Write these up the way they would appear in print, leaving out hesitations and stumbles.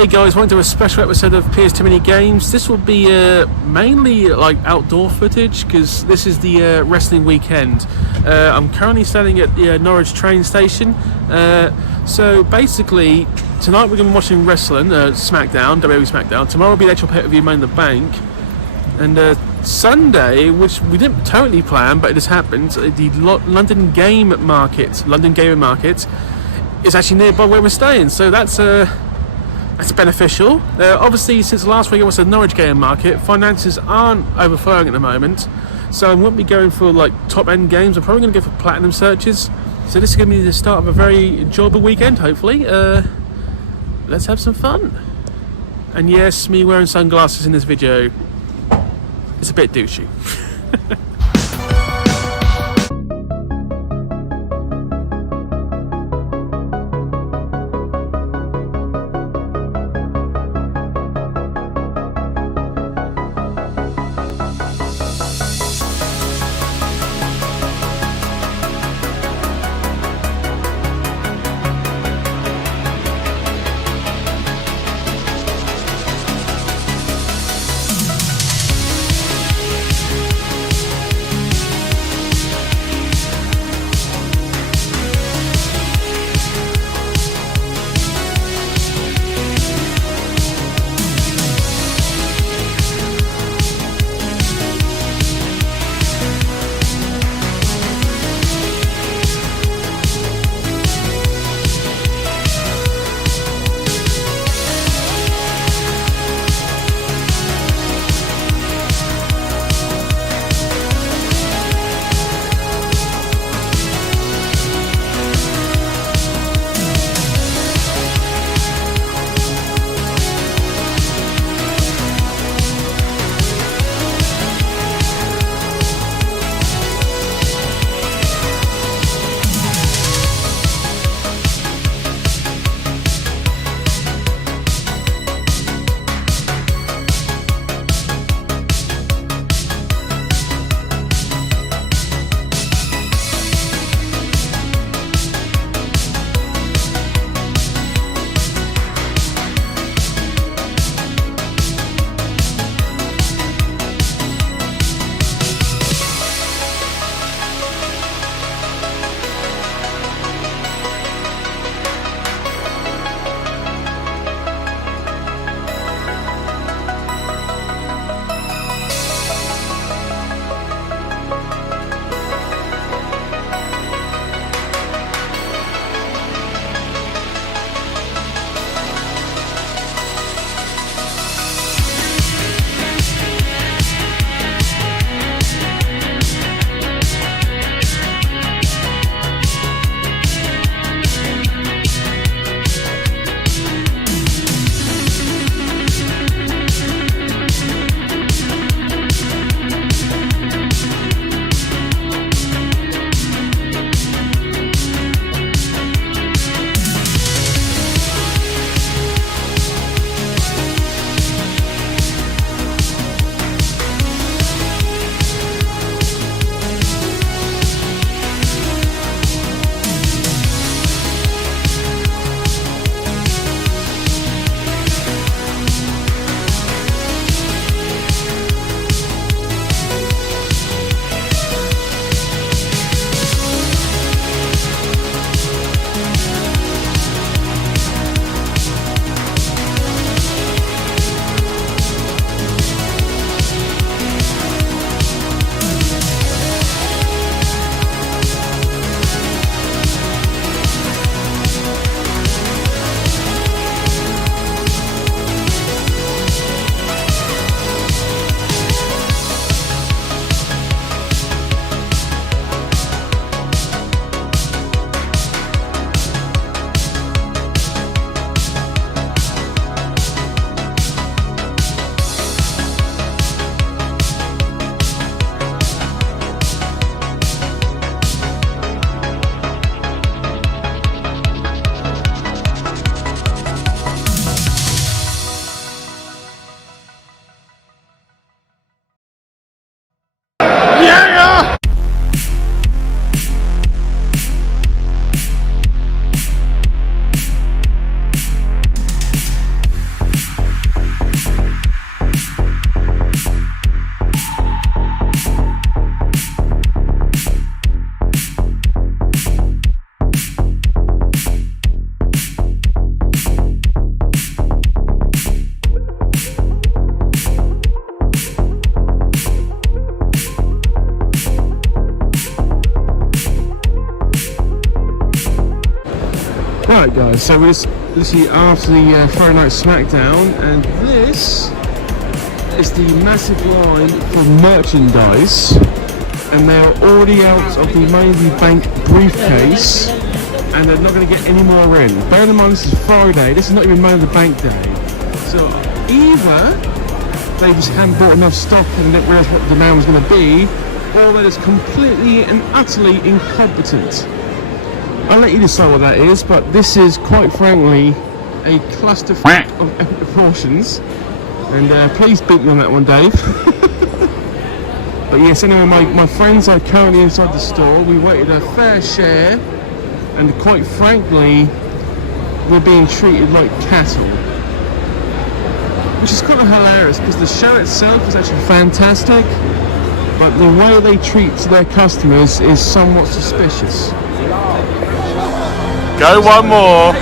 Hey guys, welcome to a special episode of PS Too Many Games. This will be mainly like outdoor footage because this is the wrestling weekend. I'm currently standing at the Norwich train station. So basically, tonight we're going to be watching wrestling, Smackdown, WWE Smackdown. Tomorrow will be the actual pay-per-view Money in the Bank. And Sunday, which we didn't totally plan, but it has happened, the London Game Market, is actually nearby where we're staying. So that's beneficial. Obviously, since last week I was at the Norwich Game Market, finances aren't overflowing at the moment, so I won't be going for like top-end games. I'm probably going to go for platinum searches. So this is going to be the start of a very enjoyable weekend, hopefully. Let's have some fun. And yes, me wearing sunglasses in this video is a bit douchey. Right guys, so we're just literally after the Friday Night Smackdown, and this is the massive line for merchandise, and they're already out of the Money in the Bank briefcase, and they're not going to get any more in. Bear in mind this is Friday, this is not even Money in the Bank day, so either they just hadn't bought enough stock and didn't realise what the demand was going to be, or they're just completely and utterly incompetent. I'll let you decide what that is, but this is quite frankly a cluster of epic proportions, and please beat me on that one, Dave. But yes, anyway, my friends are currently inside the store. We waited a fair share, and quite frankly we're being treated like cattle, which is kind of hilarious because the show itself is actually fantastic, but the way they treat their customers is somewhat suspicious. Go one more.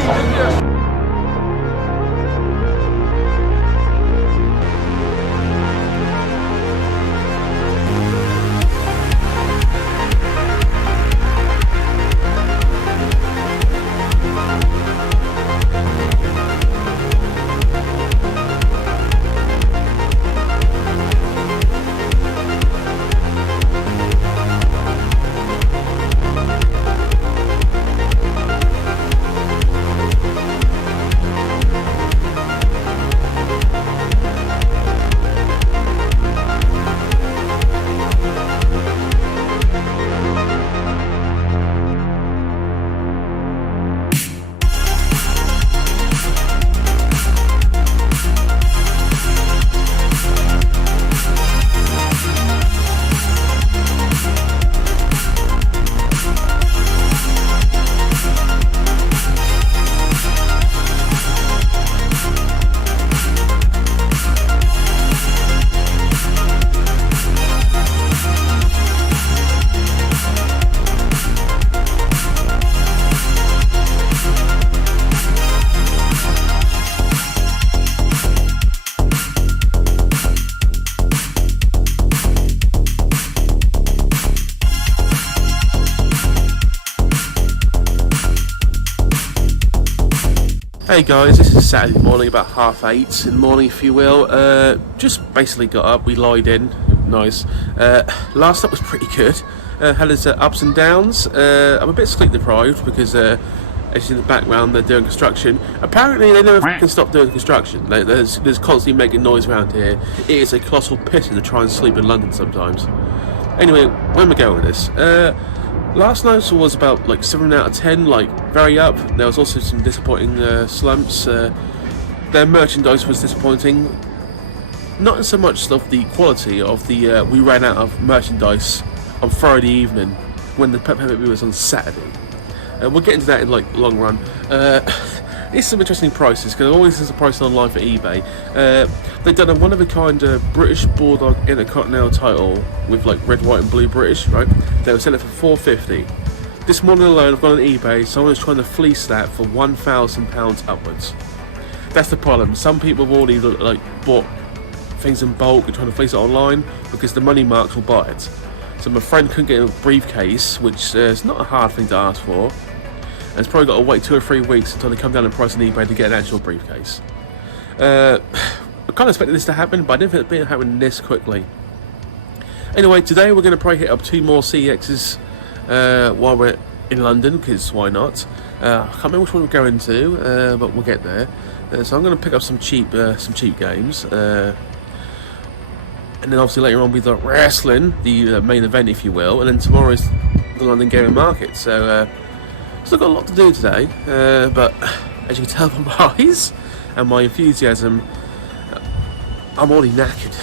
Hey guys, this is Saturday morning, about 8:30 in the morning if you will. Just basically got up, we lied in, nice. Last up was pretty good, had its ups and downs. I'm a bit sleep deprived because as you see in the background they're doing construction. Apparently they never can stop doing construction. There's constantly making noise around here. It is a colossal pity to try and sleep in London sometimes. Anyway, where am I going with this? Last night was about like 7 out of 10, like very up. There was also some disappointing slumps. Their merchandise was disappointing. Not so much of the quality of the. We ran out of merchandise on Friday evening when the Pep was on Saturday. We'll get into that in like long run. It's some interesting prices because always there's a price online for eBay. They've done a one-of-a-kind British Bulldog Intercontinental title with like red, white, and blue British, right? They were selling it for £4.50. This morning alone, I've gone on eBay. Someone is trying to fleece that for £1,000 upwards. That's the problem. Some people have already like bought things in bulk and trying to fleece it online because the money marks will buy it. So my friend couldn't get a briefcase, which is not a hard thing to ask for. And it's probably got to wait 2 or 3 weeks until they come down in price on eBay to get an actual briefcase. I kind of expected this to happen, but I didn't think it would happen this quickly. Anyway, today we're going to probably hit up 2 more CEXs while we're in London, because why not? I can't remember which one we're going to, but we'll get there. So I'm going to pick up some cheap games. And then obviously later on we've got wrestling, the main event if you will, and then tomorrow is the London Gaming Market. So still got a lot to do today, but as you can tell from my eyes and my enthusiasm, I'm already knackered.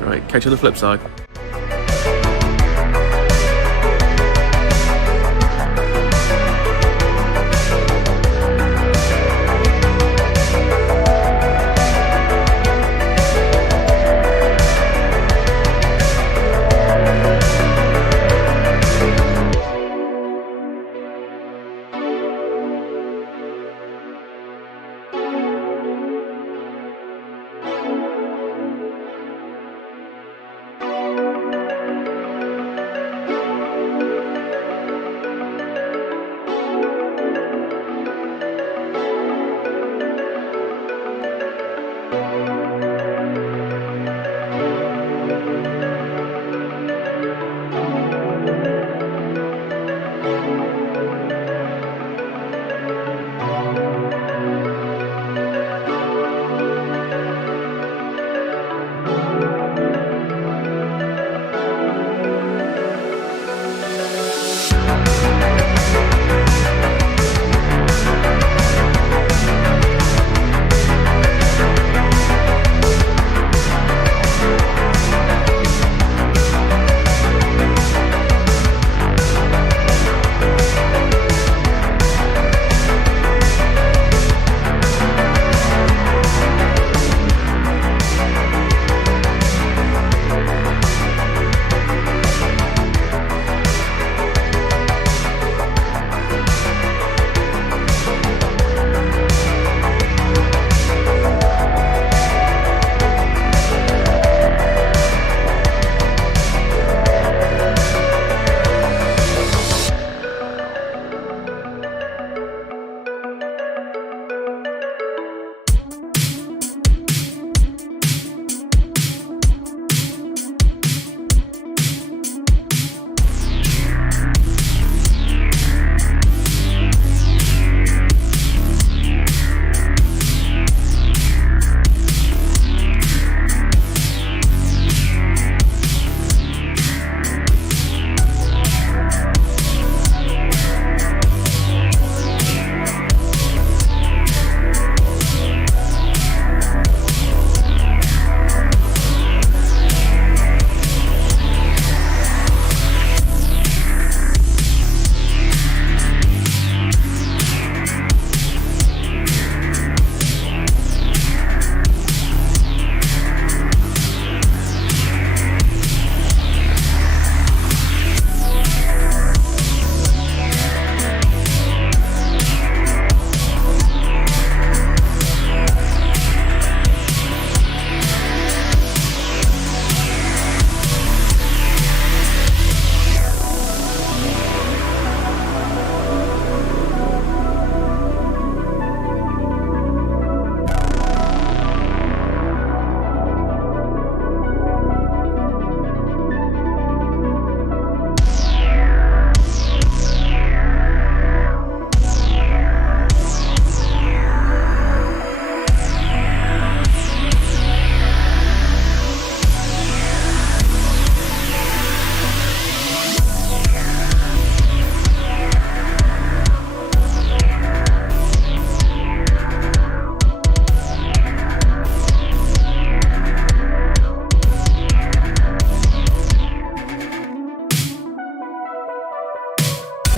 Right, catch you on the flip side.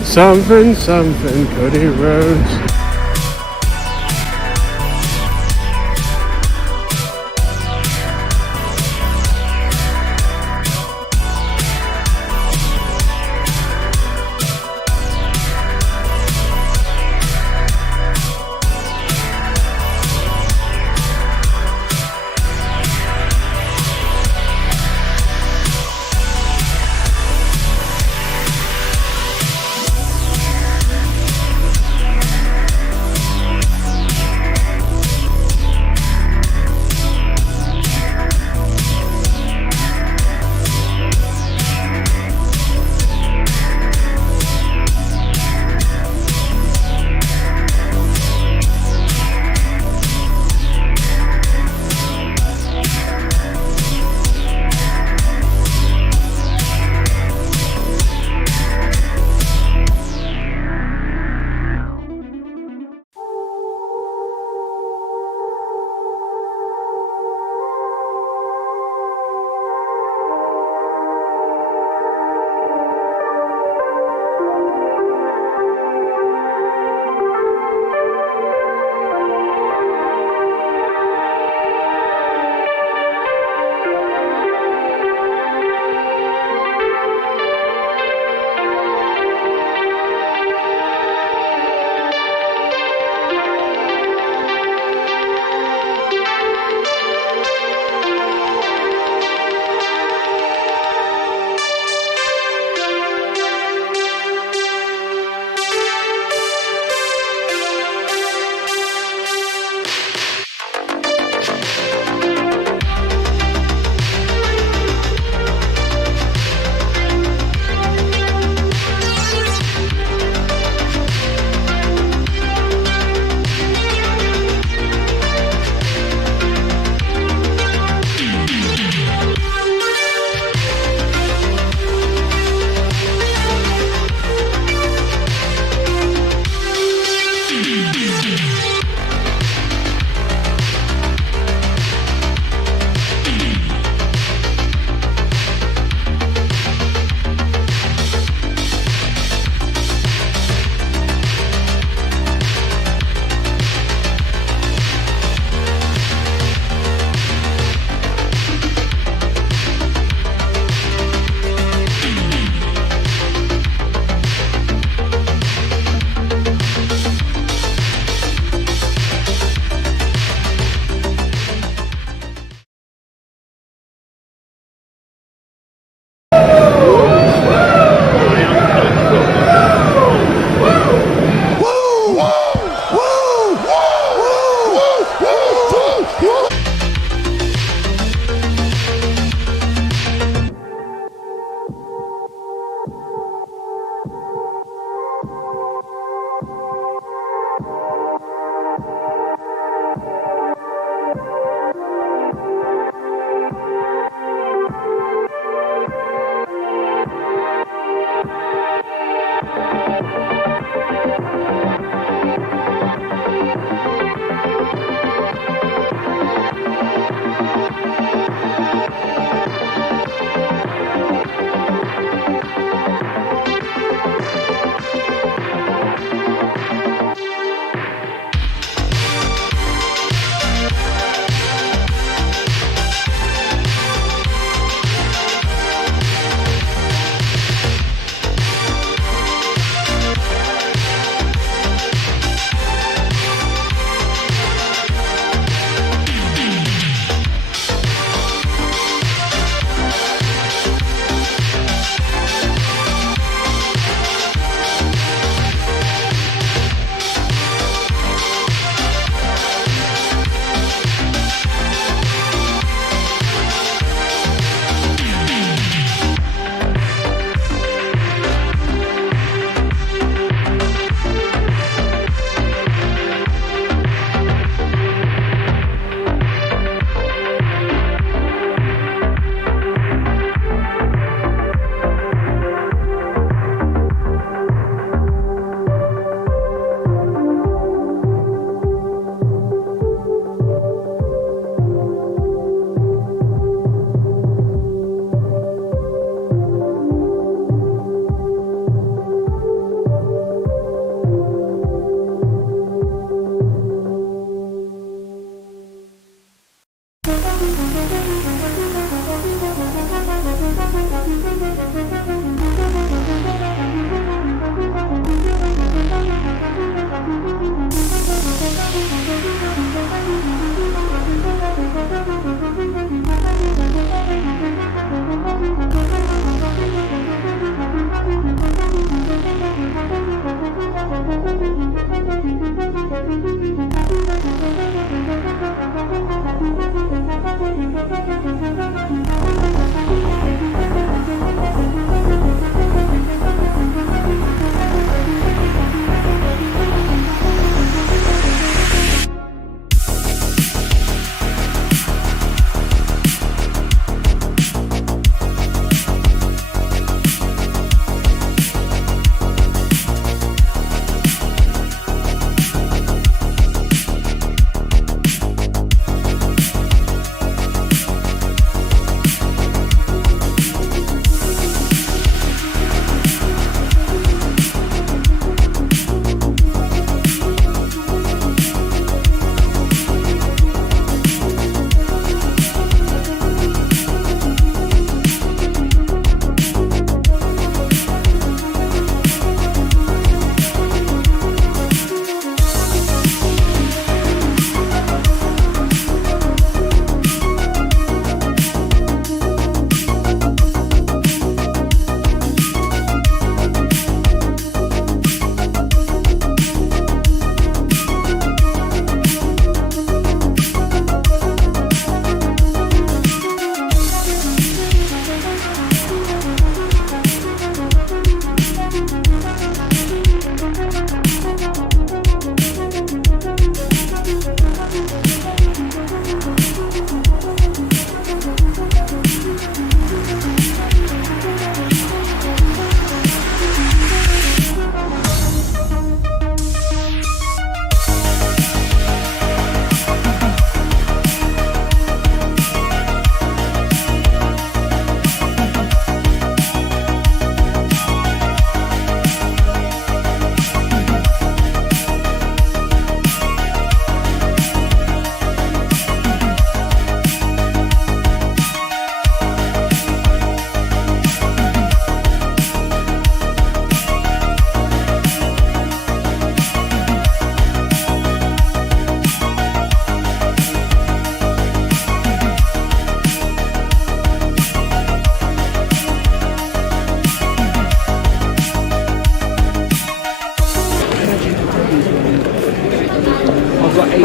Something, something, Cody Rhodes.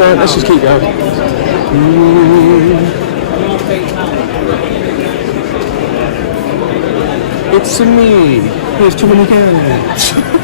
man. Let's just keep going. It's me. There's too many games.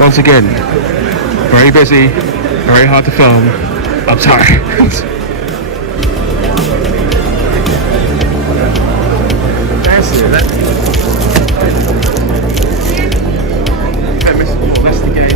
Once again, very busy, very hard to film. I'm tired. That's the game.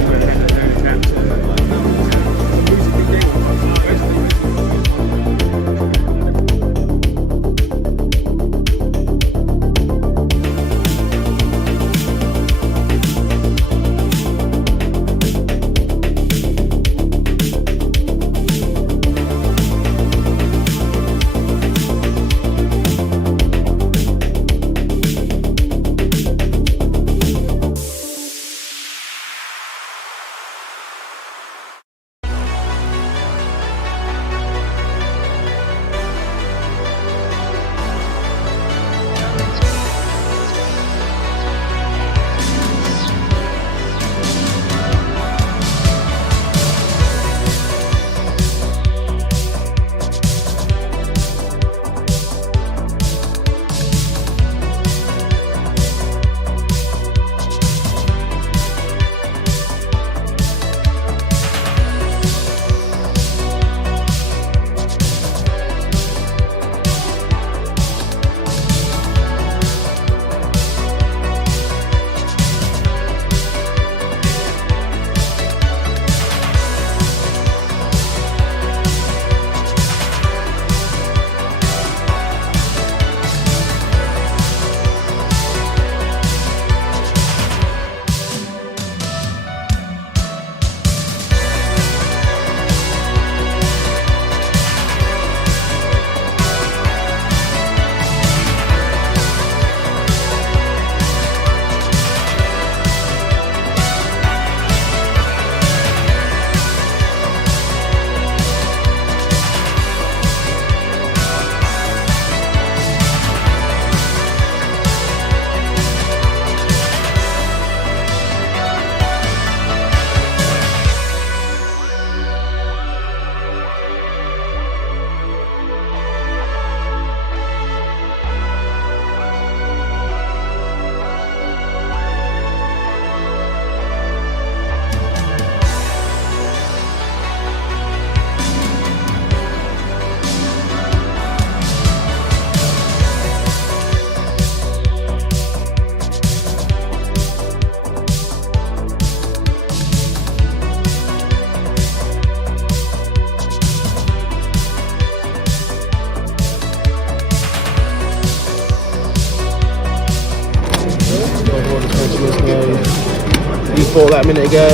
You bought that a minute ago,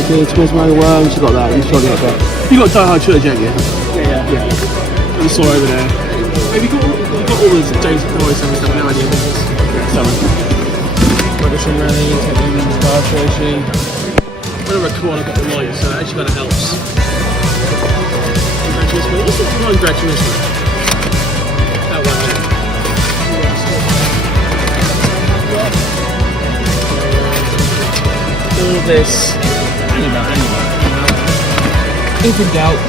okay, Twismo worms, you got that, you got that. You got Die Hard Church, haven't you? Yeah. You saw over there. Have you got all the James Boyce and stuff, no idea what this is? Russian Rally, Car Tracing. Whenever I come on, I've got the light, so that actually kind of helps. What's the line graduation? That one there. All this. Anyway. If in doubt.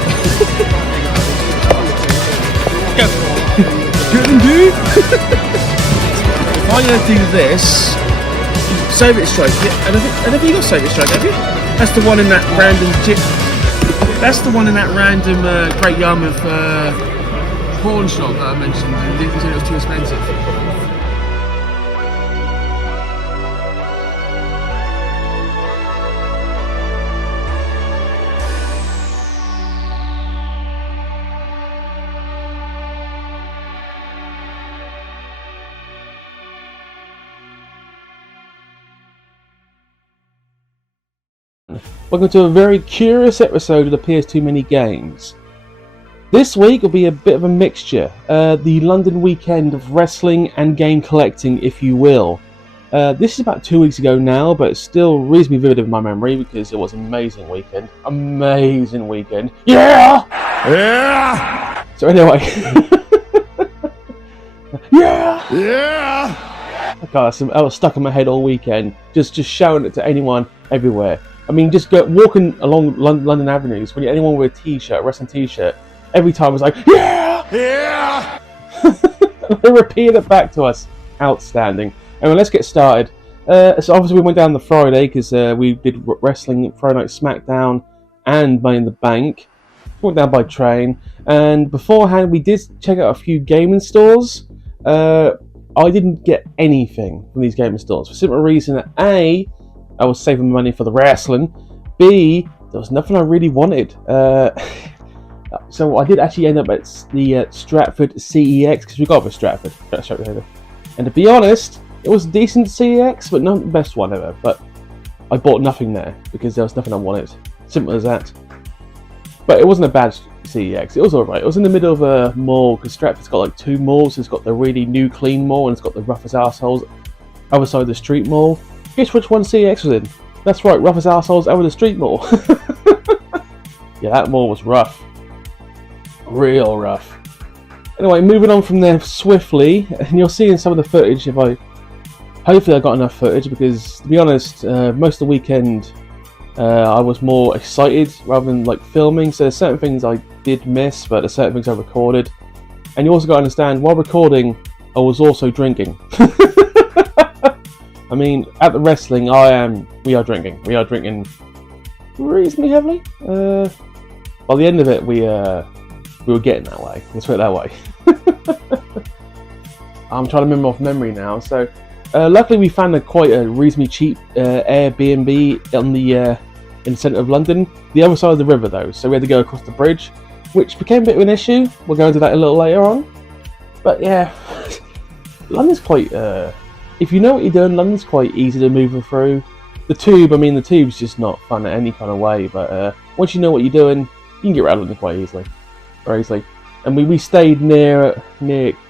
Get them, dude! If I'm going to do this, save it strike. And have you got save it strike, have you? That's the one in that random That's the one in that random Great Yarmouth pawn shop that I mentioned. And didn't think it was too expensive. Welcome to a very curious episode of the PS2 Mini Games. This week will be a bit of a mixture, the London weekend of wrestling and game collecting, if you will. This is about 2 weeks ago now, but it's still reasonably vivid in my memory because it was an amazing weekend. Amazing weekend. Yeah! Yeah! So anyway. Yeah! Yeah! God, I was stuck in my head all weekend, just shouting it to anyone, everywhere. I mean, just walking along London avenues, when anyone with a t-shirt, a wrestling t-shirt, every time was like, yeah! Yeah! They repeated it back to us. outstanding. Anyway, let's get started. So obviously we went down the Friday because we did wrestling Friday Night Smackdown and Money in the Bank. We went down by train, and beforehand we did check out a few gaming stores. I didn't get anything from these gaming stores for the simple reason that A, I was saving money for the wrestling. B, there was nothing I really wanted. So I did actually end up at the Stratford CEX because we got over Stratford. And to be honest, it was a decent CEX, but not the best one ever. But I bought nothing there because there was nothing I wanted. Simple as that. But it wasn't a bad CEX. It was alright. It was in the middle of a mall because Stratford's got like two malls. It's got the really new clean mall and it's got the roughest arseholes other side of the street mall. Guess which one CEX was in? That's right, roughest arseholes over the street mall. Yeah, that mall was rough. Real rough. Anyway, moving on from there swiftly, and you'll see in some of the footage hopefully I got enough footage because, to be honest, most of the weekend I was more excited rather than like filming, so there's certain things I did miss, but there's certain things I recorded. And you also got to understand, while recording, I was also drinking. I mean, at the wrestling, we are drinking reasonably heavily. By the end of it, we were getting that way. Let's put it that way. I'm trying to remember off memory now. So, luckily, we found quite a reasonably cheap Airbnb in the centre of London. The other side of the river, though, so we had to go across the bridge, which became a bit of an issue. We'll go into that a little later on. But yeah, London's quite. If you know what you're doing, London's quite easy to move through. The tube's just not fun in any kind of way. But once you know what you're doing, you can get around London quite easily. Very easily. And we stayed near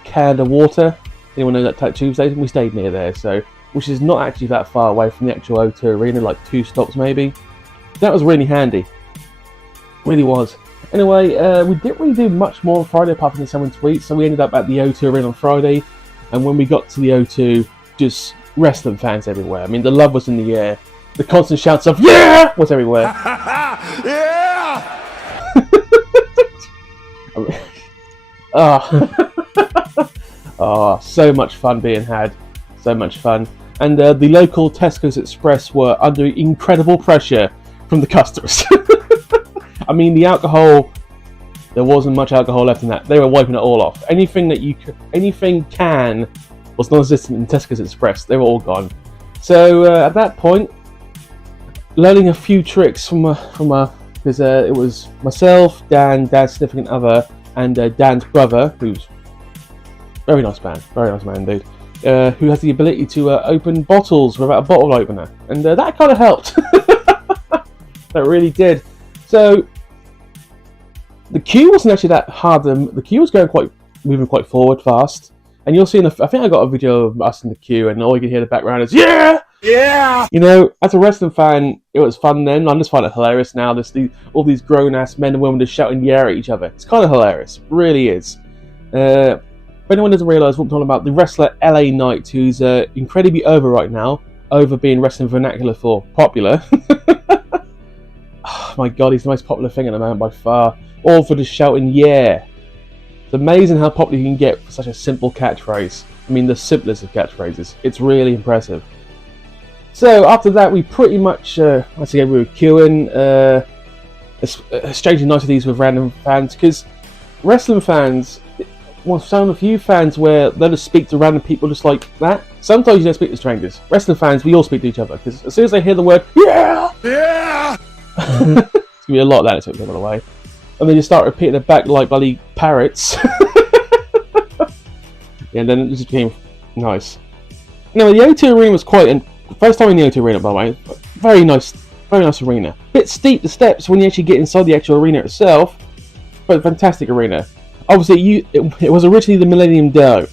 Canada Water. Anyone know that tube station? We stayed near there, so which is not actually that far away from the actual O2 Arena, like 2 stops maybe. That was really handy. Really was. Anyway, we didn't really do much more on Friday apart from the someone tweet, so we ended up at the O2 Arena on Friday, and when we got to the O2, just wrestling fans everywhere. I mean, the love was in the air. The constant shouts of "Yeah!" was everywhere. Yeah! So much fun being had. So much fun. And the local Tesco's Express were under incredible pressure from the customers. I mean, the alcohol, there wasn't much alcohol left in that. They were wiping it all off. Anything can was non-existent in Tesco's Express. They were all gone. So at that point, learning a few tricks because it was myself, Dan's significant other, and Dan's brother, who's very nice man indeed, who has the ability to open bottles without a bottle opener, and that kind of helped. That really did. So the queue wasn't actually that hard. The queue was moving quite forward fast, and you'll see I think I got a video of us in the queue, and all you can hear in the background is "Yeah! Yeah!" You know, as a wrestling fan, it was fun then. I just find it hilarious now. All these grown-ass men and women just shouting "Yeah" at each other. It's kind of hilarious. It really is. If anyone doesn't realise what I'm talking about, the wrestler LA Knight, who's incredibly over right now, over being wrestling vernacular for popular. Oh my god, he's the most popular thing at the moment by far. All for just shouting "Yeah." It's amazing how popular you can get for such a simple catchphrase. I mean, the simplest of catchphrases. It's really impressive. So after that, we pretty much, once again, we were queuing, exchanging niceties with random fans, because wrestling fans, well, some of few fans where they'll just speak to random people just like that. Sometimes you don't speak to strangers. Wrestling fans, we all speak to each other, because as soon as they hear the word "Yeah! Yeah!" It's going to be a lot of that, it's going to away. And then you start repeating it back like bloody parrots. Yeah, and then it just became nice. Now, the O2 Arena was first time in the O2 Arena, by the way. Very nice arena. Bit steep, the steps, when you actually get inside the actual arena itself. But fantastic arena. Obviously, it was originally the Millennium Dome,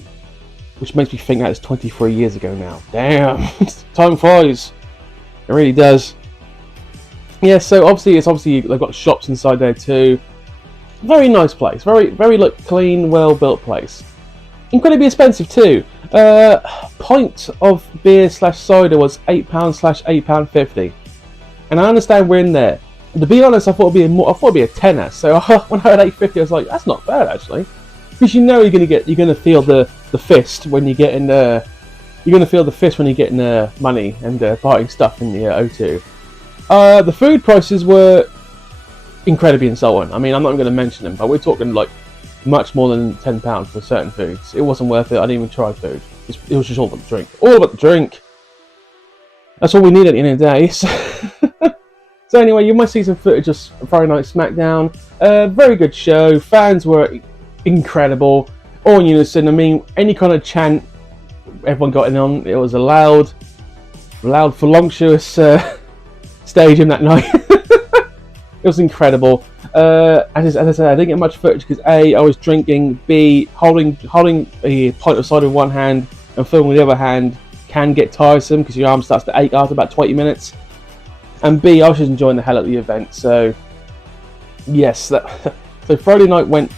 which makes me think that it's 23 years ago now. Damn, time flies. It really does. Yeah, so obviously they've got shops inside there too. Very nice place. Very clean, well built place. Incredibly expensive too. Pint of beer / cider was £8/£8.50, and I understand we're in there. To be honest, I thought it'd be a tenner. So when I heard £8.50, I was like, that's not bad actually, because you know you're gonna feel the fist when you get in you're going to feel the fist when you're getting money and buying stuff in the O2. The food prices were incredibly insulting. I mean, I'm not going to mention them, but we're talking like much more than £10 for certain foods. It wasn't worth it. I didn't even try food. It was just all about the drink. All about the drink. That's all we need at the end of the day. So anyway, you might see some footage of Friday Night Smackdown. Very good show. Fans were incredible. All in unison. I mean, any kind of chant everyone got in on. It was a loud, voluptuous stadium that night. It was incredible. As I said, I didn't get much footage because A, I was drinking. B, holding a pint of cider with one hand and filming with the other hand can get tiresome because your arm starts to ache after about 20 minutes. And B, I was just enjoying the hell out of the event. So yes, so Friday night went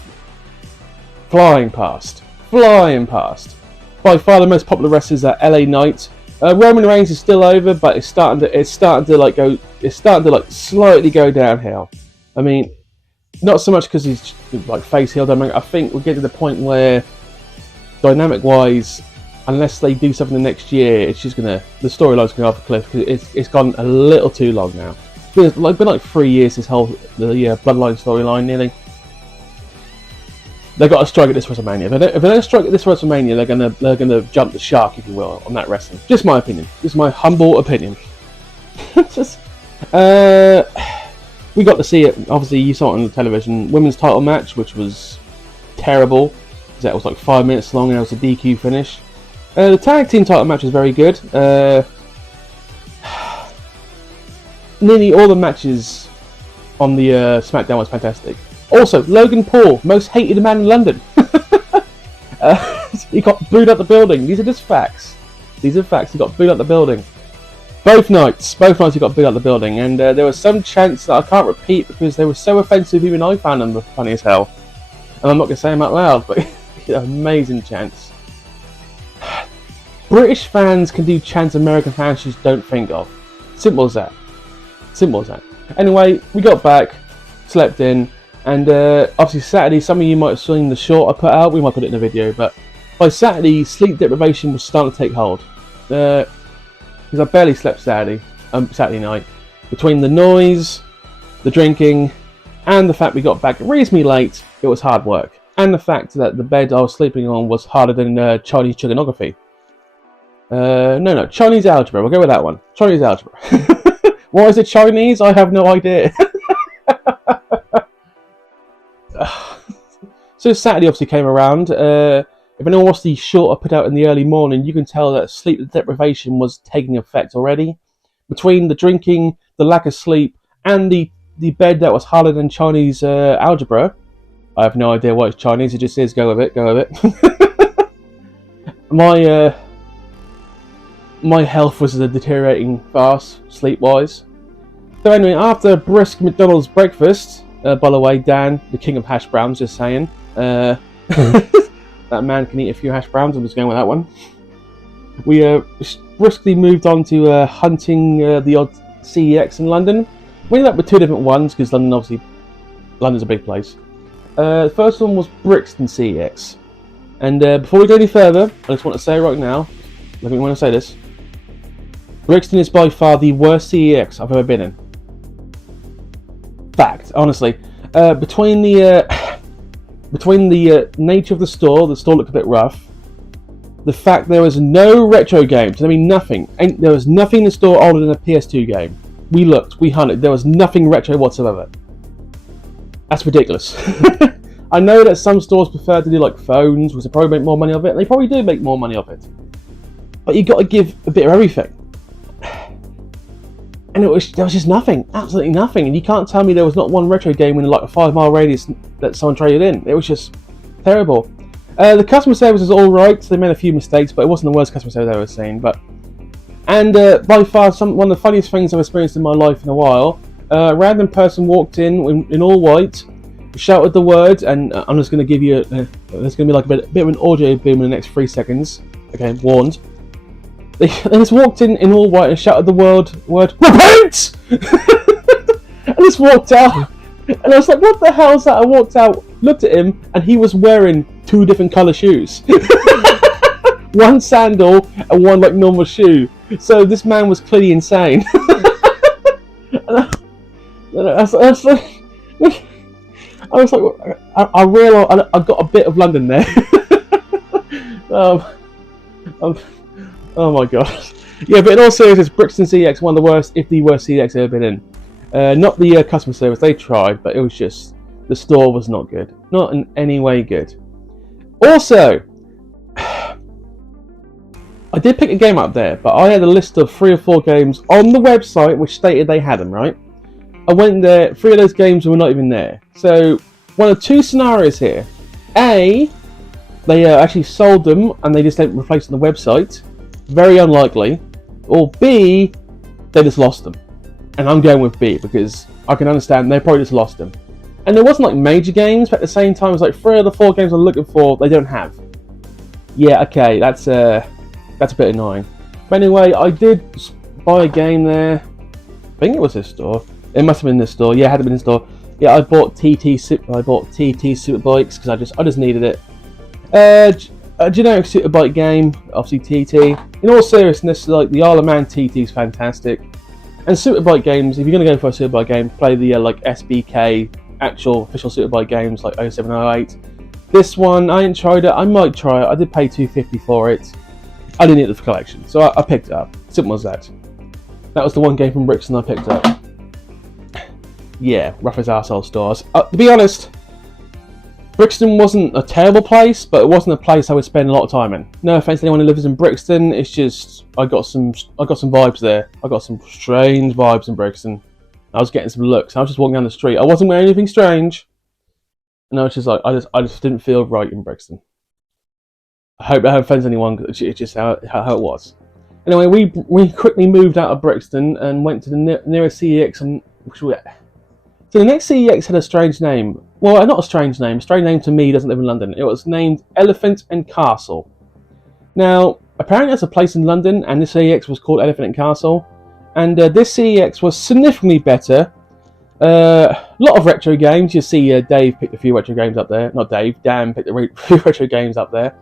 flying past. By far the most popular wrestlers at LA Knight. Roman Reigns is still over, but it's starting to slightly go downhill. I mean, not so much because he's like face heel. I think we'll get to the point where, dynamic wise, unless they do something the next year, it's just the storyline's going off a cliff because it's gone a little too long now. It's been like 3 years this whole Bloodline storyline nearly. They've got to strike at this WrestleMania. If they don't strike at this WrestleMania, they're gonna jump the shark, if you will, on that wrestling. Just my opinion. Just my humble opinion. We got to see it. Obviously, you saw it on the television. Women's title match, which was terrible. That was like 5 minutes long, and it was a DQ finish. The tag team title match was very good. Nearly all the matches on the SmackDown was fantastic. Also, Logan Paul, most hated man in London. He got booed out the building. These are just facts. He got booed out the building. Both nights he got booed out the building. And there were some chants that I can't repeat because they were so offensive even I found them funny as hell. And I'm not going to say them out loud, but amazing chants. British fans can do chants American fans just don't think of. Simple as that. Anyway, we got back, slept in. And obviously Saturday, some of you might have seen the short I put out. We might put it in a video, but by Saturday, sleep deprivation was starting to take hold. Because I barely slept Saturday night. Between the noise, the drinking, and the fact we got back reasonably late, it was hard work. And the fact that the bed I was sleeping on was harder than Chinese trigonometry. No, Chinese algebra. We'll go with that one. Chinese algebra. Why is it Chinese? I have no idea. So Saturday obviously came around. If anyone watched the short I put out in the early morning, you can tell that sleep deprivation was taking effect already. Between the drinking, the lack of sleep, and the bed that was harder than Chinese algebra, I have no idea what it's Chinese. It just says go with it. My health was deteriorating fast, sleep-wise. So anyway, after a brisk McDonald's breakfast, by the way, Dan, the king of hash browns, just saying. That man can eat a few hash browns. I'm just going with that one. We briskly moved on to hunting the odd CEX in London. We ended up with two different ones because London's a big place. The first one was Brixton CEX. And before we go any further, I just want to say right now, let me want to say this. Brixton is by far the worst CEX I've ever been in. Fact, honestly. Between the nature of the store looked a bit rough. The fact there was no retro games, I mean nothing. There was nothing in the store older than a PS2 game. We looked, we hunted, there was nothing retro whatsoever. That's ridiculous. I know that some stores prefer to do like phones, which they probably make more money of it, and they probably do make more money of it. But you got to give a bit of everything. And there was just nothing, absolutely nothing. And you can't tell me there was not one retro game in like a 5-mile radius that someone traded in. It was just terrible. The customer service was alright, they made a few mistakes, but it wasn't the worst customer service I've ever seen. By far, one of the funniest things I've experienced in my life in a while, a random person walked in all white, shouted the word, and I'm just going to give you, there's going to be like a bit of an audio boom in the next 3 seconds. Okay, warned. They just walked in all white and shouted the word REPENT! And just walked out. And I was like, what the hell is that? I walked out, looked at him, and he was wearing 2 different colour shoes. one sandal and one like normal shoe. So this man was clearly insane. I was like, I realised I got a bit of London there. Oh my god. Yeah, but in all seriousness, Brixton CEX, one of the worst, if the worst CEX I've ever been in. Not the customer service, they tried, but it was just, the store was not good. Not in any way good. Also, I did pick a game up there, but I had a list of 3 or 4 games on the website which stated they had them, right? I went there, 3 of those games were not even there. So, one of 2 scenarios here. A, they actually sold them and they just didn't replace them on the website. Very unlikely. Or B, they just lost them. And I'm going with B because I can understand they probably just lost them. And there wasn't like major games, but at the same time, it's like 3 of the 4 games I'm looking for, they don't have. Yeah, okay, that's a bit annoying. But anyway, I did buy a game there. I think it was this store. It must have been this store. Yeah, it had been this store. Yeah, I bought TT Superbikes because I just needed it. A generic Superbike game, obviously TT. In all seriousness, like the Isle of Man TT is fantastic. And Superbike games, if you're going to go for a Superbike game, play the like SBK actual official Superbike games like 07, 08. This one, I ain't tried it. I might try it. I did pay $2.50 for it. I didn't need it for collection, so I picked it up. Simple as that. That was the one game from Brixton I picked up. Yeah, rough as arsehole stores. To be honest, Brixton wasn't a terrible place, but it wasn't a place I would spend a lot of time in. No offense to anyone who lives in Brixton, it's just I got some vibes there. I got some strange vibes in Brixton. I was getting some looks. I was just walking down the street. I wasn't wearing anything strange, and I was just like, I just didn't feel right in Brixton. I hope that offends anyone. It's just how it was. Anyway, we quickly moved out of Brixton and went to the nearest CEX. So the next CEX had a strange name. Well, not a strange name. A strange name to me, he doesn't live in London. It was named Elephant and Castle. Now, apparently there's a place in London, and this CEX was called Elephant and Castle. And this CEX was significantly better. A lot of retro games. You see Dave picked a few retro games up there. Not Dave, Dan picked a few retro games up there.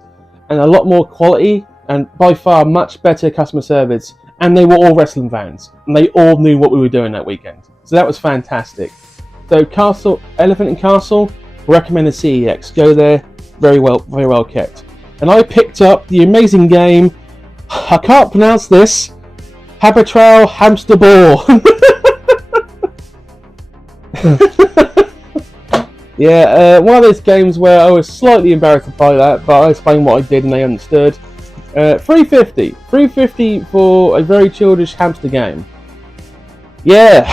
And a lot more quality, and by far much better customer service. And they were all wrestling fans. And they all knew what we were doing that weekend. So that was fantastic. So Elephant and Castle, recommended CEX. Go there, very well kept. And I picked up the amazing game, I can't pronounce this, Habitrail Hamster Ball. Yeah, one of those games where I was slightly embarrassed by that, but I explained what I did and they understood. $3.50 for a very childish hamster game. Yeah.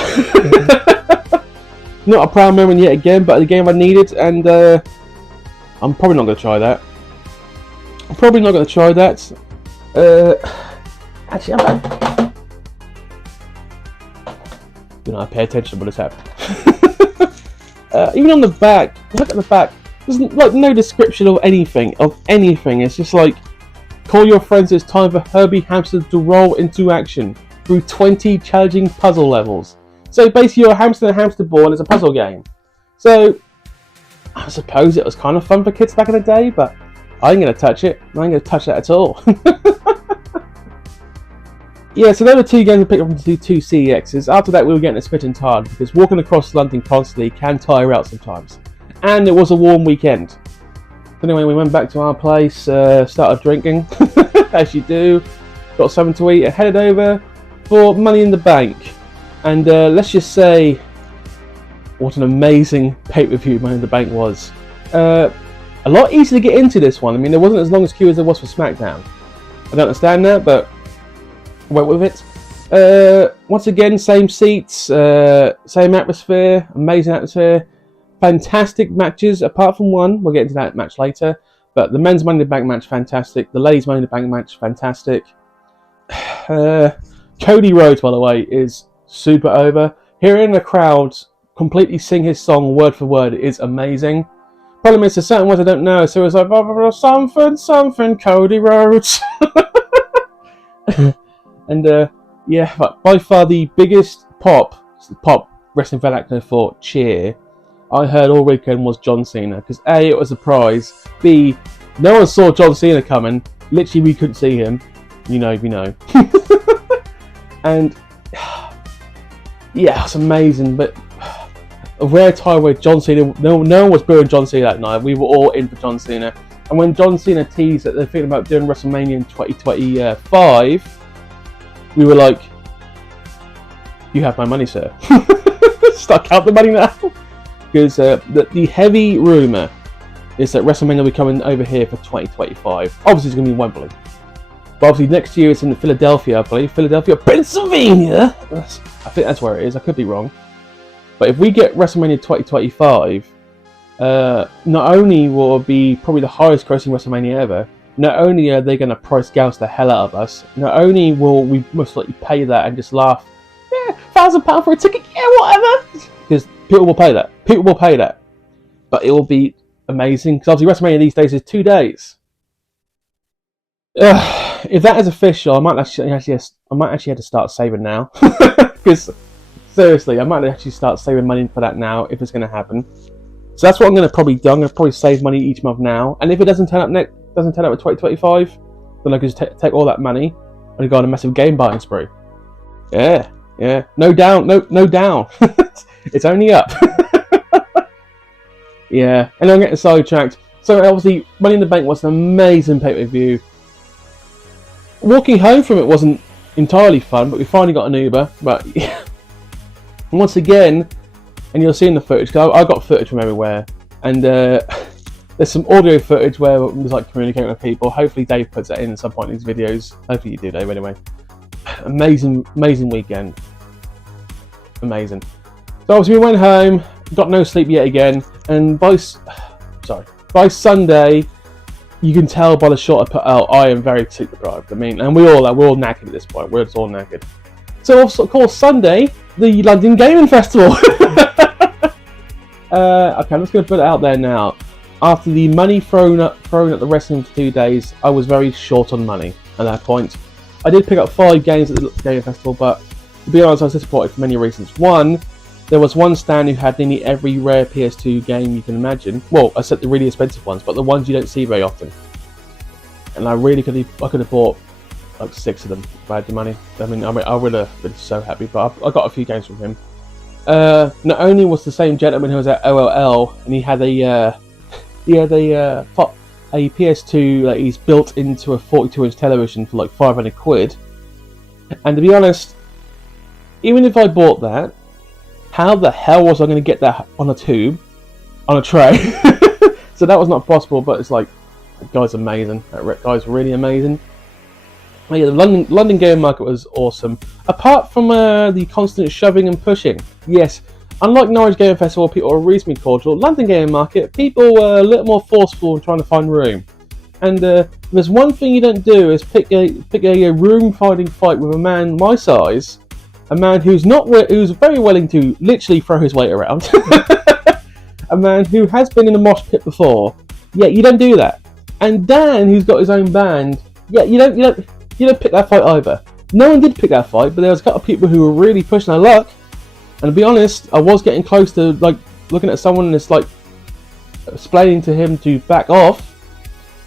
Not a proud moment yet again, but the game I needed, and I'm probably not going to try that. Actually, I'm not. You know, I pay attention to what has happened. Even on the back, look at the back. There's like no description of anything. It's just like, call your friends. It's time for Herbie Hamster to roll into action through 20 challenging puzzle levels. So basically you're a hamster and a hamster ball and it's a puzzle game. So I suppose it was kind of fun for kids back in the day, but I ain't going to touch it. I ain't going to touch that at all. Yeah, so there were 2 games I picked up from the 2 CEXs. After that we were getting a spit and tired because walking across London constantly can tire out sometimes. And it was a warm weekend. So anyway, we went back to our place, started drinking, as you do, got something to eat and headed over for Money in the Bank. And let's just say, what an amazing pay-per-view Money in the Bank was. A lot easier to get into this one. I mean, there wasn't as long as queue as there was for Smackdown. I don't understand that, but I went with it. Once again, same seats, same atmosphere, amazing atmosphere, fantastic matches, apart from one. We'll get into that match later. But the men's Money in the Bank match, fantastic. The ladies' Money in the Bank match, fantastic. Cody Rhodes, by the way, is super over. Hearing the crowd completely sing his song word for word is amazing. Problem is, there's certain words I don't know, so it's like something Cody Rhodes. And yeah, but by far the biggest pop wrestling fan actor for cheer I heard all weekend was John Cena, because A, it was a surprise, B, no one saw John Cena coming, Literally, we couldn't see him. You know, and yeah, it's amazing. But a rare time where John Cena, no one was booing John Cena that night. We were all in for John Cena. And when John Cena teased that they're thinking about doing WrestleMania in 2025, we were like, "You have my money, sir." Start counting the money now, because the heavy rumor is that WrestleMania will be coming over here for 2025. Obviously, it's going to be in Wembley, but obviously next year it's in Philadelphia, I believe. Philadelphia, Pennsylvania. I think that's where it is. I could be wrong, but if we get WrestleMania 2025. Not only will it be probably the highest grossing WrestleMania ever, not only are they going to price gouge the hell out of us, not only will we most likely pay that and just laugh, yeah, £1,000 for a ticket, yeah, whatever, because people will pay that, but it will be amazing, because obviously WrestleMania these days is 2 days. If that is official, I might actually have to start saving now, because seriously, I might actually start saving money for that now if it's going to happen. So that's what I'm going to probably do. I'm going to probably save money each month now, and if it doesn't turn up with 2025, then I can just take all that money and go on a massive game buying spree. Yeah, no down. It's only up. Yeah, and I'm getting sidetracked. So obviously, Money in the Bank was an amazing pay-per-view. Walking home from it wasn't entirely fun, but we finally got an Uber. But yeah. Once again. And you'll see in the footage, because I got footage from everywhere, and there's some audio footage where it was like communicating with people. Hopefully Dave puts that in at some point in these videos. Hopefully you do, Dave, anyway. Amazing weekend. Amazing. So obviously we went home, got no sleep yet again, and by Sunday, you can tell by the shot I put out, I am very sleep deprived. I mean, and we're all knackered at this point. We're just all knackered. So of course Sunday, the London Gaming Festival. Okay, I'm just going to put it out there now. After the money thrown at the wrestling for 2 days, I was very short on money at that point. I did pick up 5 games at the Gaming Festival, but to be honest, I was disappointed for many reasons. One, there was one stand who had nearly every rare PS2 game you can imagine. Well, except the really expensive ones, but the ones you don't see very often. And I could have bought like 6 of them if I had the money. I would have been so happy, but I got a few games from him. Not only was the same gentleman who was at OLL, and he had a PS2 that he's built into a 42-inch television for like 500 quid. And to be honest, even if I bought that, how the hell was I going to get that on a tube, on a tray? So that was not possible. But it's like, that guy's amazing. That guy's really amazing. But yeah, the London Game Market was awesome. Apart from the constant shoving and pushing. Yes, unlike Norwich Game Festival, people are reasonably cordial. London Game Market, people were a little more forceful in trying to find room. And there's one thing you don't do is pick a room finding fight with a man my size, a man who's very willing to literally throw his weight around, a man who has been in a mosh pit before. Yeah, you don't do that. And Dan, who's got his own band, yeah, you don't pick that fight either. No one did pick that fight, but there was a couple of people who were really pushing their luck. And to be honest, I was getting close to like looking at someone and it's like explaining to him to back off.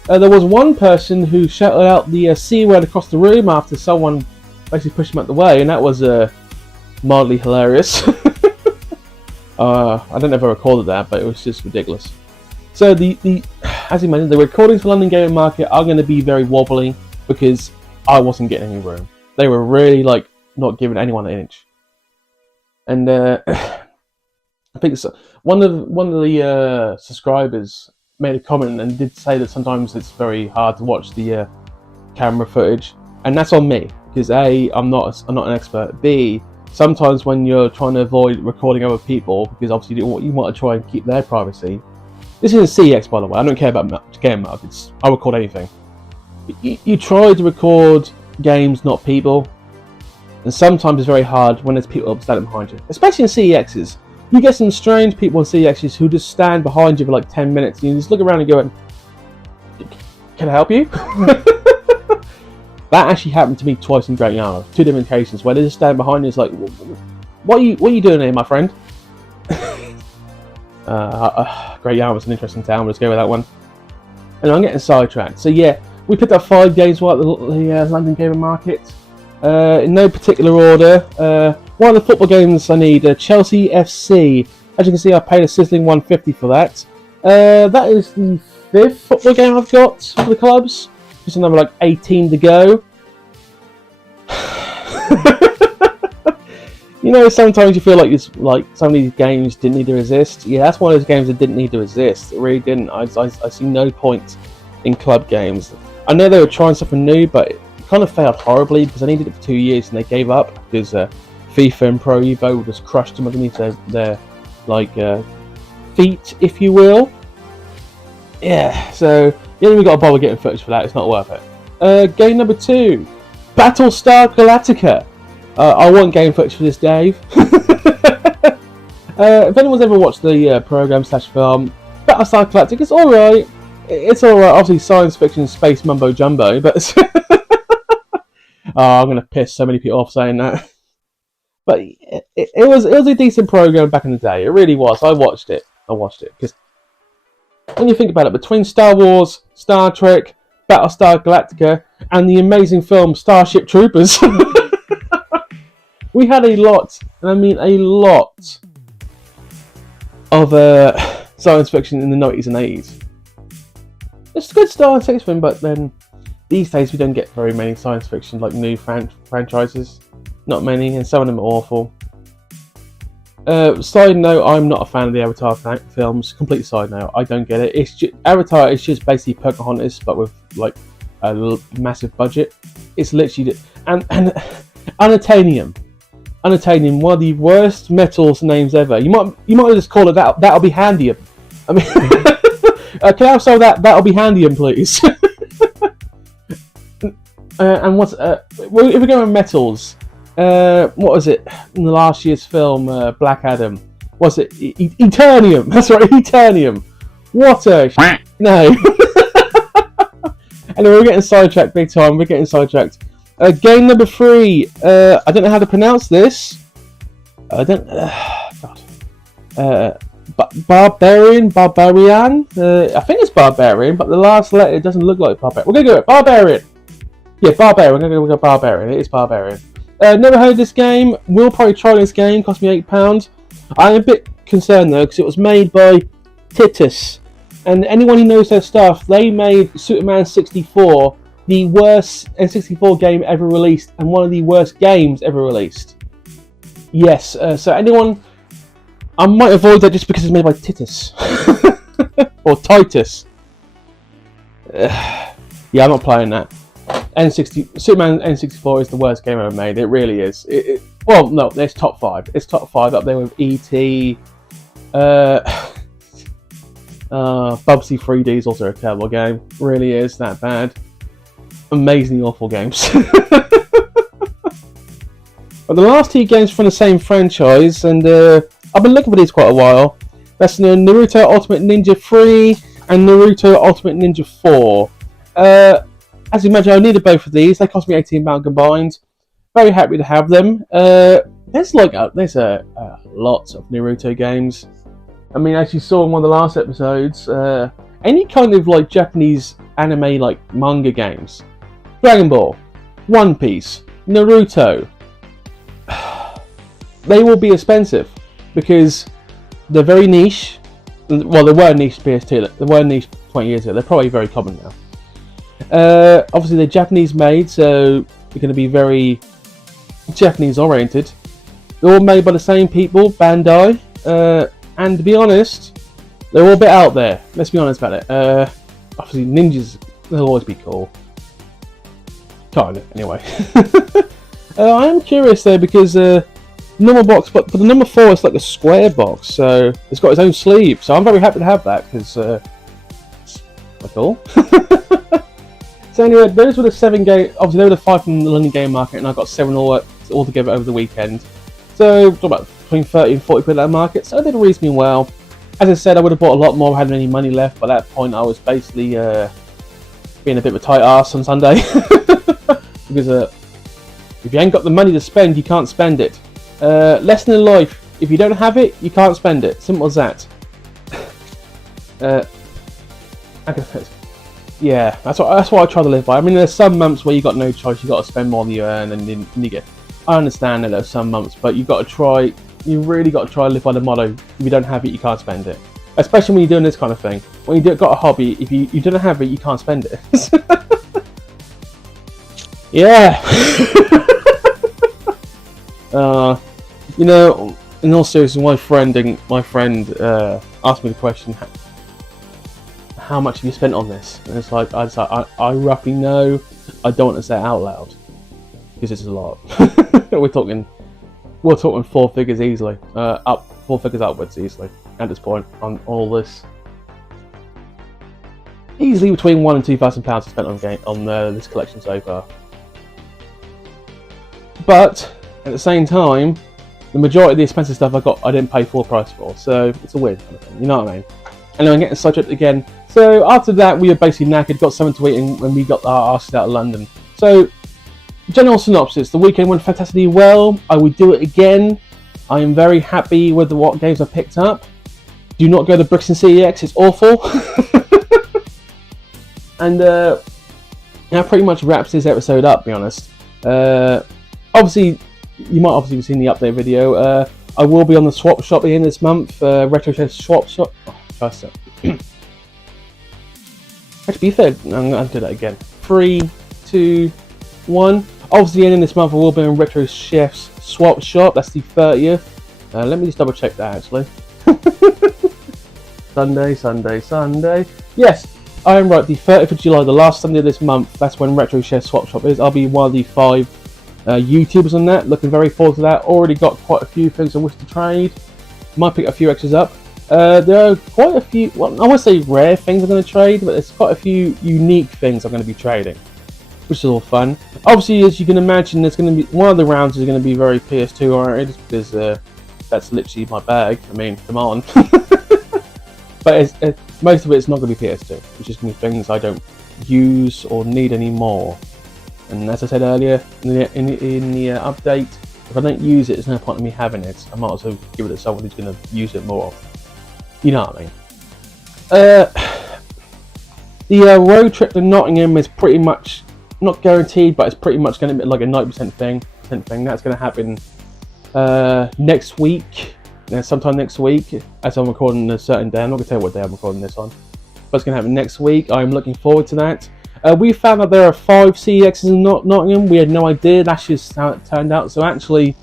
There was one person who shouted out the C word across the room after someone basically pushed him out the way, and that was mildly hilarious. I don't know if I recorded that, but it was just ridiculous. So as you mentioned, the recordings for London Gaming Market are going to be very wobbly because I wasn't getting any room. They were really like not giving anyone an inch. And I think one of the subscribers made a comment and did say that sometimes it's very hard to watch the camera footage, and that's on me because A, I'm not an expert. B, sometimes when you're trying to avoid recording other people because obviously you want to try and keep their privacy. This is a CEX, by the way. I don't care about game markets. I record anything. You try to record games, not people. And sometimes it's very hard when there's people standing behind you. Especially in CEXs. You get some strange people in CEXs who just stand behind you for like 10 minutes. And you just look around and go, can I help you? That actually happened to me twice in Great Yarmouth. 2 different occasions where they just stand behind you. It's like, what are you doing here, my friend? Great Yarmouth's an interesting town. Let's go with that one. And I'm getting sidetracked. So yeah, we picked up 5 games while at the London Gamer Market. In no particular order. One of the football games I need, Chelsea FC. As you can see, I paid a sizzling £150 for that. That is the 5th football game I've got for the clubs. Just another like 18 to go. You know, sometimes you feel like it's like some of these games didn't need to exist. Yeah, that's one of those games that didn't need to exist. It really didn't. I see no point in club games. I know they were trying something new, but it kind of failed horribly because they needed it for 2 years and they gave up because FIFA and Pro Evo just crushed them underneath their feet, if you will. Yeah, so you only got to bother getting footage for that. It's not worth it. Game number 2, Battlestar Galactica. I want game footage for this, Dave. If anyone's ever watched the program / film, Battlestar Galactica, it's alright. It's alright. Obviously, science fiction, space mumbo jumbo, but I'm gonna piss so many people off saying that. But it was a decent program back in the day. It really was. I watched it because when you think about it, between Star Wars, Star Trek, Battlestar Galactica, and the amazing film Starship Troopers. We had a lot, and I mean a lot, of science fiction in the 90s and 80s. It's a good science fiction, but then these days we don't get very many science fiction, like new franchises. Not many, and some of them are awful. Side note, I'm not a fan of the Avatar films. Complete side note, I don't get it. Avatar is just basically Pocahontas, but with like a massive budget. It's literally and unobtainium. Unobtainium, one of the worst metals names ever. You might just call it that. That'll be handium. I mean, can I also that'll be handium, please? And what's if we're going with metals, what was it in the last year's film, Black Adam? Was it Eternium? That's right, Eternium. What a no. Anyway, we're getting sidetracked big time. We're getting sidetracked. Game number 3. I don't know how to pronounce this. I don't. God. Barbarian. I think it's Barbarian, but the last letter doesn't look like Barbarian. We're gonna go with Barbarian. Yeah, Barbarian. We're gonna go with Barbarian. It is Barbarian. Never heard of this game. Will probably try this game. Cost me £8. I'm a bit concerned though because it was made by Titus, and anyone who knows their stuff, they made Superman 64. The worst N64 game ever released, and one of the worst games ever released. Yes, so anyone, I might avoid that just because it's made by Titus or Titus. Yeah, I'm not playing that. Superman N64 is the worst game ever made. It really is. Well, no, it's top 5. It's top 5 up there with E.T. Bubsy 3D is also a terrible game. Really is that bad. Amazingly awful games. But the last 2 games from the same franchise, and I've been looking for these quite a while. That's Naruto Ultimate Ninja 3 and Naruto Ultimate Ninja 4. As you imagine, I needed both of these. They cost me £18 combined. Very happy to have them. There's a lot of Naruto games. I mean, as you saw in one of the last episodes, any kind of like Japanese anime like manga games. Dragon Ball, One Piece, Naruto. They will be expensive because they're very niche. Well, they were niche PS2. They were niche 20 years ago. They're probably very common now. Obviously, they're Japanese made, so they're going to be very Japanese oriented. They're all made by the same people, Bandai. And to be honest, they're all a bit out there. Let's be honest about it. Obviously, ninjas, they'll always be cool. Kind of, anyway. I am curious though because normal box, but for the number 4, it's like a square box, so it's got its own sleeve. So I'm very happy to have that because it's quite cool. So anyway, those were the 7 games. Obviously, they were the 5 from the London Game Market, and I got 7 all together over the weekend. So about between 30 and 40 quid at that market. So I did reasonably well. As I said, I would have bought a lot more if I hadn't any money left. By that point, I was basically being a bit of a tight ass on Sunday. Because if you ain't got the money to spend, you can't spend it. Lesson in life, if you don't have it, you can't spend it. Simple as that. Yeah, that's what I try to live by. I mean, there's some months where you got no choice. You got to spend more than you earn, and then you get. I understand that there's some months, but you got to try. You really got to try to live by the motto: if you don't have it, you can't spend it. Especially when you're doing this kind of thing. When got a hobby, if you don't have it, you can't spend it. Yeah. You know, in all seriousness, my friend asked me the question, how much have you spent on this? And it's like, I roughly know. I don't want to say it out loud because it's a lot. we're talking 4 figures easily, 4 figures upwards easily at this point on all this. Easily between £1,000 and £2,000 spent on this collection so far. But at the same time, the majority of the expensive stuff I didn't pay full price for, so it's a weird kind of thing. You know what I mean? Anyway, I'm getting sidetracked again. So after that, we were basically knackered, got something to eat when we got our asses out of London. So, general synopsis: the weekend went fantastically well. I would do it again. I am very happy with what games I picked up. Do not go to Brixton CEX; it's awful. And that pretty much wraps this episode up. To be honest, obviously, you might have seen the update video. I will be on the swap shop in this month. Retro Chess swap shop. Oh, trust it. Actually, be fair, I'm going to do that again. 3, 2, 1. Obviously, ending this month, I will be in Retro Chef's swap shop. That's the 30th. Let me just double check that actually. Sunday. Yes, I am right. The 30th of July, the last Sunday of this month. That's when Retro Chef swap shop is. I'll be one of the 5 YouTubers on that. Looking very forward to that. Already got quite a few things I wish to trade. Might pick a few extras up. There are quite a few, well, I won't say rare things I'm going to trade, but there's quite a few unique things I'm going to be trading, which is all fun. Obviously, as you can imagine, there's going to be one of the rounds is going to be very PS2 oriented because that's literally my bag. I mean, come on. But most of it's not going to be PS2, which is going to be things I don't use or need anymore. And as I said earlier in the update, if I don't use it, there's no point in me having it. I might as well give it to someone who's going to use it more often. You know what I mean? The road trip to Nottingham is pretty much not guaranteed, but it's pretty much going to be like a 90% thing. That's going to happen next week. Sometime next week, as I'm recording a certain day. I'm not going to tell you what day I'm recording this on, but it's going to happen next week. I'm looking forward to that. We found out there are 5 CEXs in Nottingham. We had no idea. That's just how it turned out. So actually,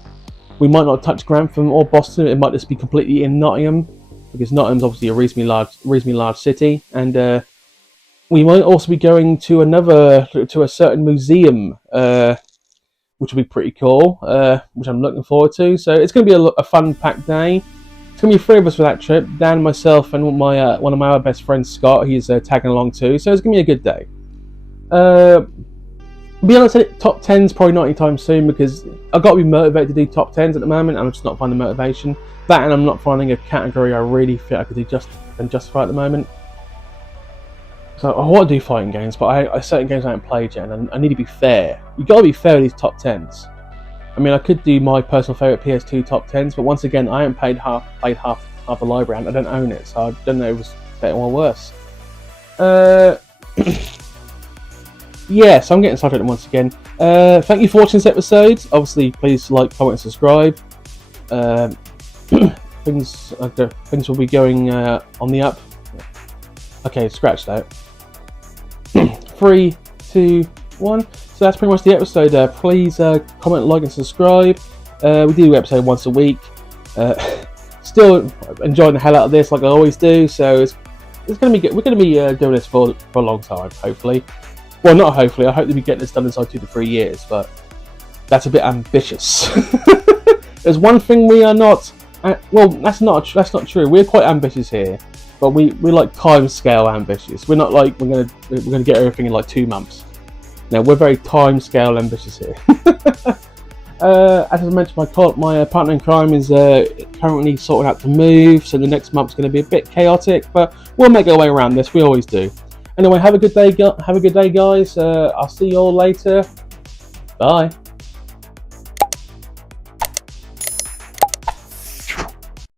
we might not touch Grantham or Boston. It might just be completely in Nottingham, because Nottingham's obviously a reasonably large city, and we might also be going to a certain museum, which will be pretty cool, which I'm looking forward to. So it's going to be a fun-packed day. It's going to be 3 of us for that trip: Dan, myself, and my one of my other best friends, Scott. He's tagging along too. So it's going to be a good day. Be honest, top 10's probably not anytime soon because I've got to be motivated to do top 10s at the moment. I'm just not finding motivation. That, and I'm not finding a category I really feel I could do justify at the moment. So I want to do fighting games, but I certain games I haven't played yet, and I need to be fair. You got to be fair with these top 10s. I mean, I could do my personal favourite PS2 top 10s, but once again, I haven't played half the library, and I don't own it, so I don't know if it was better or worse. Yeah, so I'm getting started once again. Thank you for watching this episode. Obviously, please like, comment, and subscribe. Things will be going on the up. Okay, scratch that. 3, 2, 1. So that's pretty much the episode. Please comment, like, and subscribe. We do episode once a week. Still enjoying the hell out of this, like I always do. So it's going to be good. We're going to be doing this for a long time, hopefully. Well, not hopefully. I hope to be getting this done inside 2 to 3 years, but that's a bit ambitious. There's one thing we are not. Well, that's not true. We're quite ambitious here, but we're like time scale ambitious. We're not like we're gonna get everything in like 2 months. No, we're very time scale ambitious here. As I mentioned, my partner in crime is currently sorting out to move, so the next month's going to be a bit chaotic, but we'll make our way around this. We always do. Anyway, have a good day, guys. I'll see you all later. Bye.